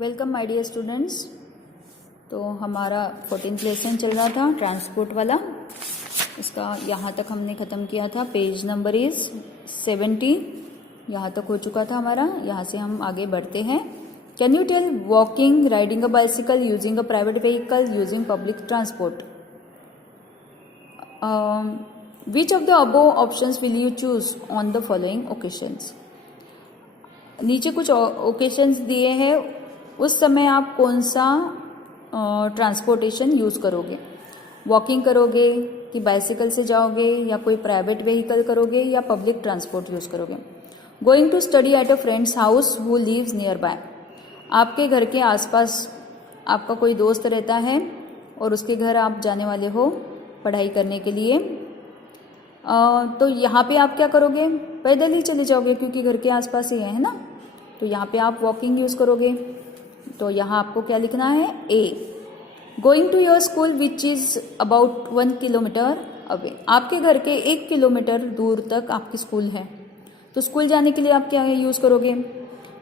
Welcome my dear students. तो हमारा 14th lesson चल रहा था ट्रांसपोर्ट वाला। इसका यहाँ तक हमने ख़त्म किया था। Page number is 70। यहाँ तक हो चुका था हमारा। यहाँ से हम आगे बढ़ते हैं। Can you tell walking, riding a bicycle, using a private vehicle, using public transport. Which of the above options will you choose on the following occasions. नीचे कुछ ओकेशंस दिए हैं, उस समय आप कौन सा ट्रांसपोर्टेशन यूज़ करोगे। वॉकिंग करोगे कि बाइसिकल से जाओगे, या कोई प्राइवेट व्हीकल करोगे, या पब्लिक ट्रांसपोर्ट यूज़ करोगे। Going to study at a friend's house who lives nearby. आपके घर के आसपास आपका कोई दोस्त रहता है और उसके घर आप जाने वाले हो पढ़ाई करने के लिए। तो यहाँ पे आप क्या करोगे, पैदल ही चले जाओगे क्योंकि घर के आसपास ही है ना। तो यहाँ पे आप वॉकिंग यूज़ करोगे। तो यहाँ आपको क्या लिखना है, A. Going to your school which is about 1 kilometre away. आपके घर के 1 किलोमीटर दूर तक आपकी स्कूल है। तो स्कूल जाने के लिए आप क्या यूज़ करोगे,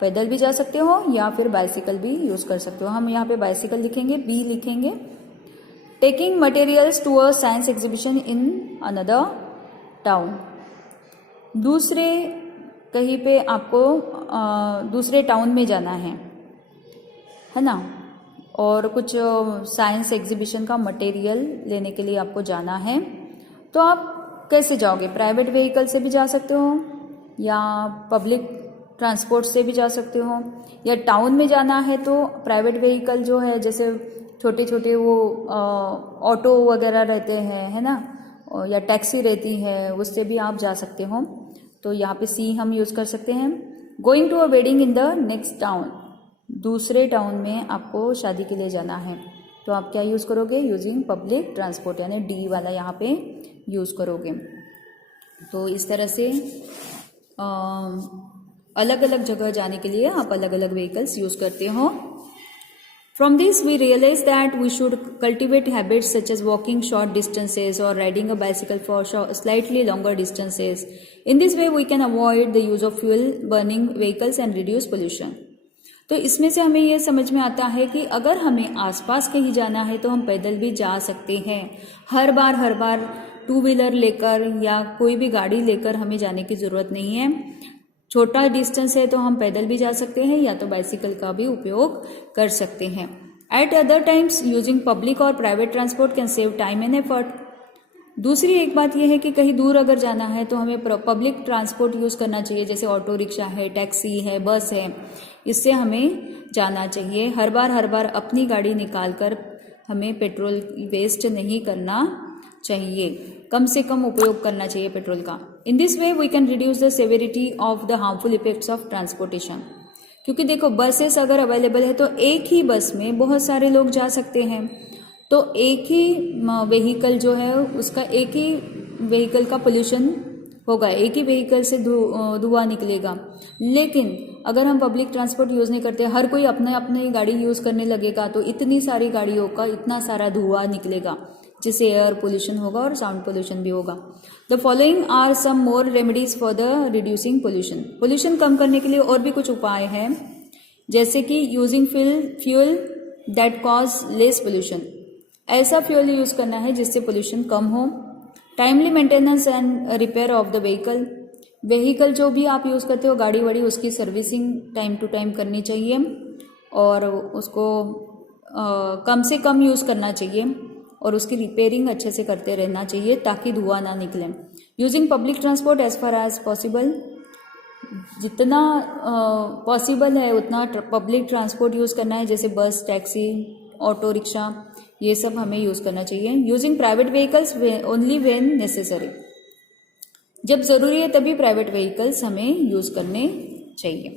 पैदल भी जा सकते हो या फिर बाइसिकल भी यूज़ कर सकते हो। हम यहाँ पे बाइसिकल लिखेंगे, बी लिखेंगे। Taking materials to a science exhibition in another town. दूसरे कहीं पे आपको दूसरे टाउन में जाना है ना, और कुछ साइंस एग्जीबिशन का मटेरियल लेने के लिए आपको जाना है। तो आप कैसे जाओगे, प्राइवेट व्हीकल से भी जा सकते हो या पब्लिक ट्रांसपोर्ट से भी जा सकते हो। या टाउन में जाना है तो प्राइवेट व्हीकल जो है, जैसे छोटे छोटे वो ऑटो वगैरह रहते हैं, है ना, या टैक्सी रहती है, उससे भी आप जा सकते हो। तो यहाँ पे सी हम यूज़ कर सकते हैं। Going to a wedding in the next town. दूसरे टाउन में आपको शादी के लिए जाना है, तो आप क्या यूज़ करोगे, यूजिंग पब्लिक ट्रांसपोर्ट, यानी डी वाला यहाँ पे यूज़ करोगे। तो इस तरह से अलग अलग जगह जाने के लिए आप अलग अलग व्हीकल्स यूज़ करते हो। From this, we realize that we should cultivate habits such as walking short distances or riding a bicycle for slightly longer distances. In this way, we can avoid the use of fuel-burning vehicles and reduce pollution. तो इसमें से हमें ये समझ में आता है कि अगर हमें आसपास कहीं जाना है तो हम पैदल भी जा सकते हैं। हर बार 2 व्हीलर लेकर या कोई भी गाड़ी लेकर हमें जाने की ज़रूरत नहीं है। छोटा डिस्टेंस है तो हम पैदल भी जा सकते हैं या तो बाइसिकल का भी उपयोग कर सकते हैं। At other times using public और private transport can save time and effort. दूसरी एक बात यह है कि कहीं दूर अगर जाना है तो हमें पब्लिक ट्रांसपोर्ट यूज़ करना चाहिए, जैसे ऑटो रिक्शा है, टैक्सी है, बस है, इससे हमें जाना चाहिए। हर बार अपनी गाड़ी निकाल कर हमें पेट्रोल वेस्ट नहीं करना चाहिए, कम से कम उपयोग करना चाहिए पेट्रोल का। In this way we can reduce the severity of the harmful effects of transportation. क्योंकि देखो, बसेस अगर अवेलेबल है तो एक ही बस में बहुत सारे लोग जा सकते हैं। तो एक ही व्हीकल जो है उसका एक ही व्हीकल का पोल्यूशन होगा, एक ही व्हीकल से धुआं निकलेगा। लेकिन अगर हम पब्लिक ट्रांसपोर्ट यूज़ नहीं करते, हर कोई अपने अपनी गाड़ी यूज़ करने लगेगा, तो इतनी सारी गाड़ियों का इतना सारा धुआं निकलेगा, जिससे एयर पोल्यूशन होगा और साउंड पोल्यूशन भी होगा। The following are some more remedies for the reducing pollution. Pollution कम करने के लिए और भी कुछ उपाय हैं, जैसे कि using fuel that cause less pollution. ऐसा फ्यूल यूज़ करना है जिससे पोल्यूशन कम हो। Timely maintenance and repair of the vehicle जो भी आप यूज़ करते हो, गाड़ी वाड़ी, उसकी सर्विसिंग टाइम टू टाइम करनी चाहिए और उसको कम से कम यूज़ करना चाहिए और उसकी रिपेयरिंग अच्छे से करते रहना चाहिए ताकि धुआं ना निकले। Using public transport as far as possible. जितना पॉसिबल है उतना पब्लिक ट्रांसपोर्ट यूज़ करना है, जैसे बस, टैक्सी, ऑटो रिक्शा, ये सब हमें यूज़ करना चाहिए। Using private vehicles only when necessary. जब ज़रूरी है तभी प्राइवेट व्हीकल्स हमें यूज़ करने चाहिए।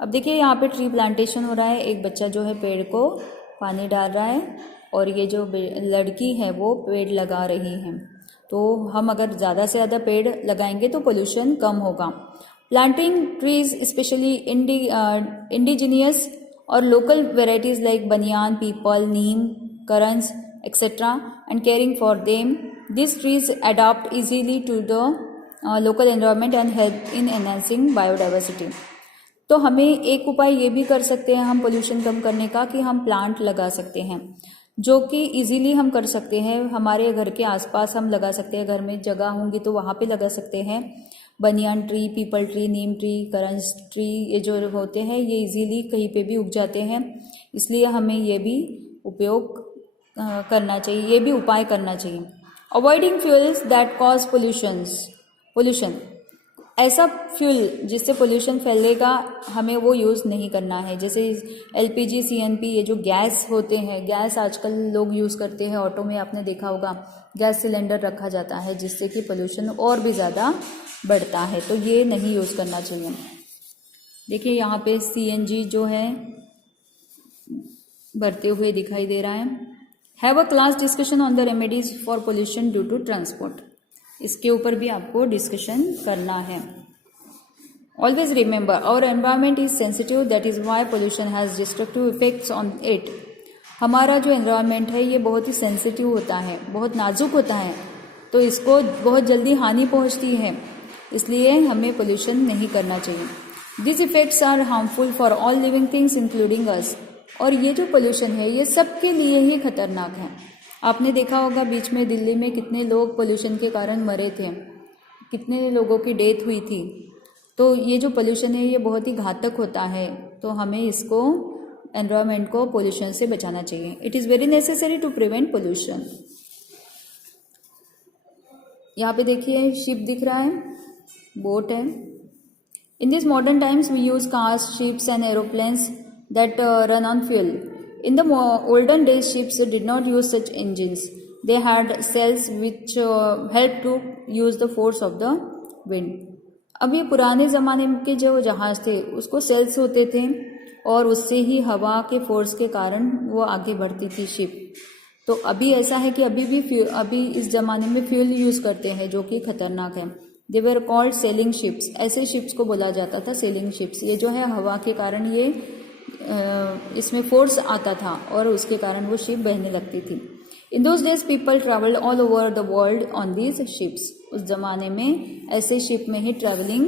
अब देखिए, यहाँ पे ट्री प्लांटेशन हो रहा है। एक बच्चा जो है पेड़ को पानी डाल रहा है और ये जो लड़की है वो पेड़ लगा रही है। तो हम अगर ज़्यादा से ज़्यादा पेड़ लगाएंगे तो पोल्यूशन कम होगा। प्लांटिंग ट्रीज स्पेशली इंडिजिनियस और local varieties like banyan, peepal, neem, karanj etcetera and caring for them. This trees adopt easily to the local environment and help in enhancing biodiversity. तो हमें एक उपाय ये भी कर सकते हैं हम पोल्यूशन कम करने का कि हम प्लांट लगा सकते हैं, जो कि इजीली हम कर सकते हैं। हमारे घर के आसपास हम लगा सकते हैं, घर में जगह होंगी तो वहाँ पे लगा सकते हैं। बनियान ट्री, पीपल ट्री, नीम ट्री, करंज ट्री, ये जो होते हैं ये इजीली कहीं पे भी उग जाते हैं, इसलिए हमें ये भी उपयोग करना चाहिए, ये भी उपाय करना चाहिए। Avoiding fuels that cause pollution, ऐसा फ्यूल जिससे पोल्यूशन फैलेगा हमें वो यूज़ नहीं करना है। जैसे LPG, CNP, ये जो गैस होते हैं, गैस आजकल लोग यूज़ करते हैं, ऑटो में आपने देखा होगा गैस सिलेंडर रखा जाता है जिससे कि पोल्यूशन और भी ज़्यादा बढ़ता है, तो ये नहीं यूज़ करना चाहिए। देखिए यहाँ पे CNG जो है बढ़ते हुए दिखाई दे रहा है। Have a class discussion on the remedies for pollution due to transport, इसके ऊपर भी आपको डिस्कशन करना है। Always remember our environment is sensitive, that is why pollution has destructive effects on it. हमारा जो एनवायरमेंट है ये बहुत ही सेंसिटिव होता है, बहुत नाजुक होता है, तो इसको बहुत जल्दी हानि पहुंचती है, इसलिए हमें पोल्यूशन नहीं करना चाहिए। This effects are harmful for all living things including us, और ये जो पोल्यूशन है ये सबके लिए ही खतरनाक है। आपने देखा होगा बीच में दिल्ली में कितने लोग पोल्यूशन के कारण मरे थे, कितने लोगों की डेथ हुई थी। तो ये जो पोल्यूशन है ये बहुत ही घातक होता है, तो हमें इसको एनवायरनमेंट को पोल्यूशन से बचाना चाहिए। It is very necessary to prevent pollution. यहाँ पे देखिए शिप दिख रहा है, बोट है। In this modern times we use cars, ships and aeroplanes that run on fuel. In the olden days, ships did not use such engines. They had sails which helped to use the force of the wind. अब ये पुराने ज़माने के जो जहाज़ थे उसको sales होते थे और उससे ही हवा के फोर्स के कारण वो आगे बढ़ती थी शिप। तो अभी ऐसा है कि अभी इस ज़माने में फ्यूल यूज़ करते हैं जो कि खतरनाक है। दे वर कॉल्ड सेलिंग शिप्स, ऐसे शिप्स को बोला जाता था सेलिंग शिप्स। ये जो है हवा के कारण ये इसमें फोर्स आता था और उसके कारण वो शिप बहने लगती थी। In those days people travelled all over the world on these ships. उस जमाने में ऐसे शिप में ही ट्रैवलिंग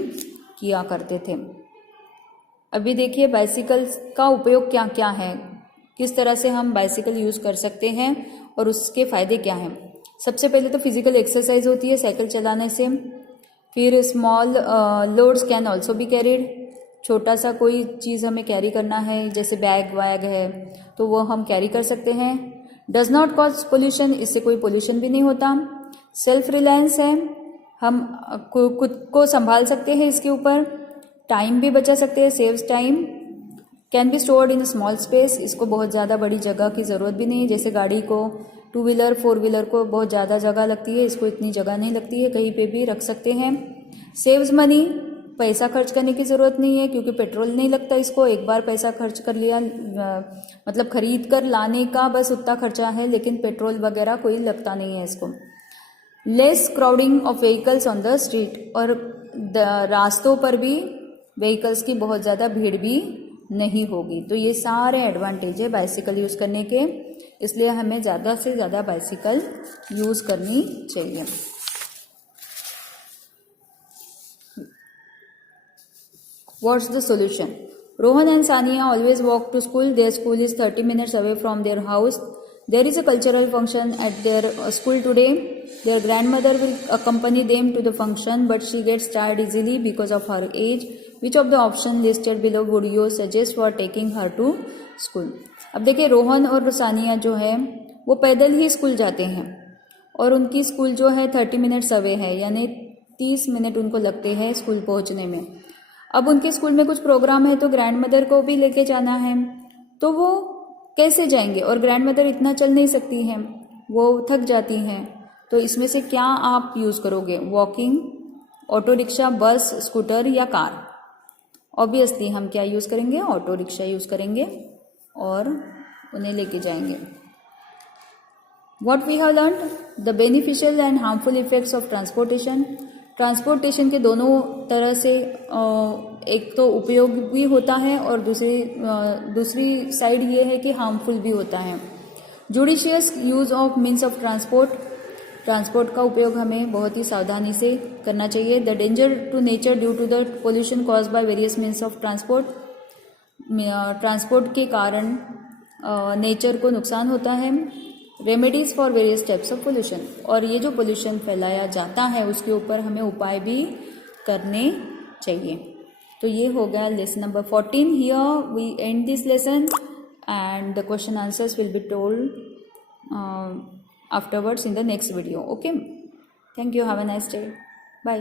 किया करते थे। अभी देखिए बाइसिकल का उपयोग क्या क्या है, किस तरह से हम बाइसिकल यूज़ कर सकते हैं और उसके फ़ायदे क्या हैं। सबसे पहले तो फिजिकल एक्सरसाइज होती है साइकिल चलाने से। फिर small loads can also be carried, छोटा सा कोई चीज़ हमें कैरी करना है जैसे बैग वैग है तो वो हम कैरी कर सकते हैं। डज नॉट कॉज पोल्यूशन, इससे कोई पोल्यूशन भी नहीं होता। सेल्फ रिलायंस है, हम खुद को संभाल सकते हैं इसके ऊपर। टाइम भी बचा सकते हैं, saves time. Can be stored in small space, इसको बहुत ज़्यादा बड़ी जगह की ज़रूरत भी नहीं है। जैसे गाड़ी को 2 व्हीलर 4 व्हीलर को बहुत ज़्यादा जगह लगती है, इसको इतनी जगह नहीं लगती है, कहीं पे भी रख सकते हैं। सेव्स मनी, पैसा खर्च करने की ज़रूरत नहीं है क्योंकि पेट्रोल नहीं लगता इसको। एक बार पैसा खर्च कर लिया मतलब खरीद कर लाने का बस उतना खर्चा है, लेकिन पेट्रोल वगैरह कोई लगता नहीं है इसको। Less crowding of vehicles on the street, और रास्तों पर भी व्हीकल्स की बहुत ज़्यादा भीड़ भी नहीं होगी। तो ये सारे एडवांटेज है बाइसिकल यूज़ करने के, इसलिए हमें ज़्यादा से ज़्यादा बाइसिकल यूज़ करनी चाहिए। What's the solution? Rohan and Sania always walk to school. Their school is 30 minutes away from their house. There is a cultural function at their school today. Their grandmother will accompany them to the function, but she gets tired easily because of her age. Which of the options listed below would you suggest for taking her to school? अब देखिए रोहन और सानिया जो है वो पैदल ही school जाते हैं और उनकी स्कूल जो है 30 मिनट्स अवे है, यानी 30 मिनट उनको लगते हैं स्कूल पहुंचने में। अब उनके स्कूल में कुछ प्रोग्राम है तो ग्रैंड मदर को भी लेके जाना है, तो वो कैसे जाएंगे? और ग्रैंड मदर इतना चल नहीं सकती हैं, वो थक जाती हैं। तो इसमें से क्या आप यूज़ करोगे? वॉकिंग, ऑटो रिक्शा, बस, स्कूटर या कार? ऑब्वियसली हम क्या यूज़ करेंगे? ऑटो रिक्शा यूज़ करेंगे और उन्हें लेके जाएंगे। What we have learned, the beneficial and harmful effects of transportation. Transportation के दोनों तरह से एक तो उपयोग भी होता है और दूसरी साइड ये है कि हार्मफुल भी होता है। Judicious use of means of transport, transport का उपयोग हमें बहुत ही सावधानी से करना चाहिए। The danger to nature due to the pollution cause by various means of transport, transport के कारण नेचर को नुकसान होता है। Remedies for various types of pollution, और ये जो पोल्यूशन फैलाया जाता है उसके ऊपर हमें उपाय भी करने चाहिए। तो ये हो गया lesson number 14। Here we end this lesson and the question answers will be told afterwards in the next video. Okay, thank you, have a nice day, bye.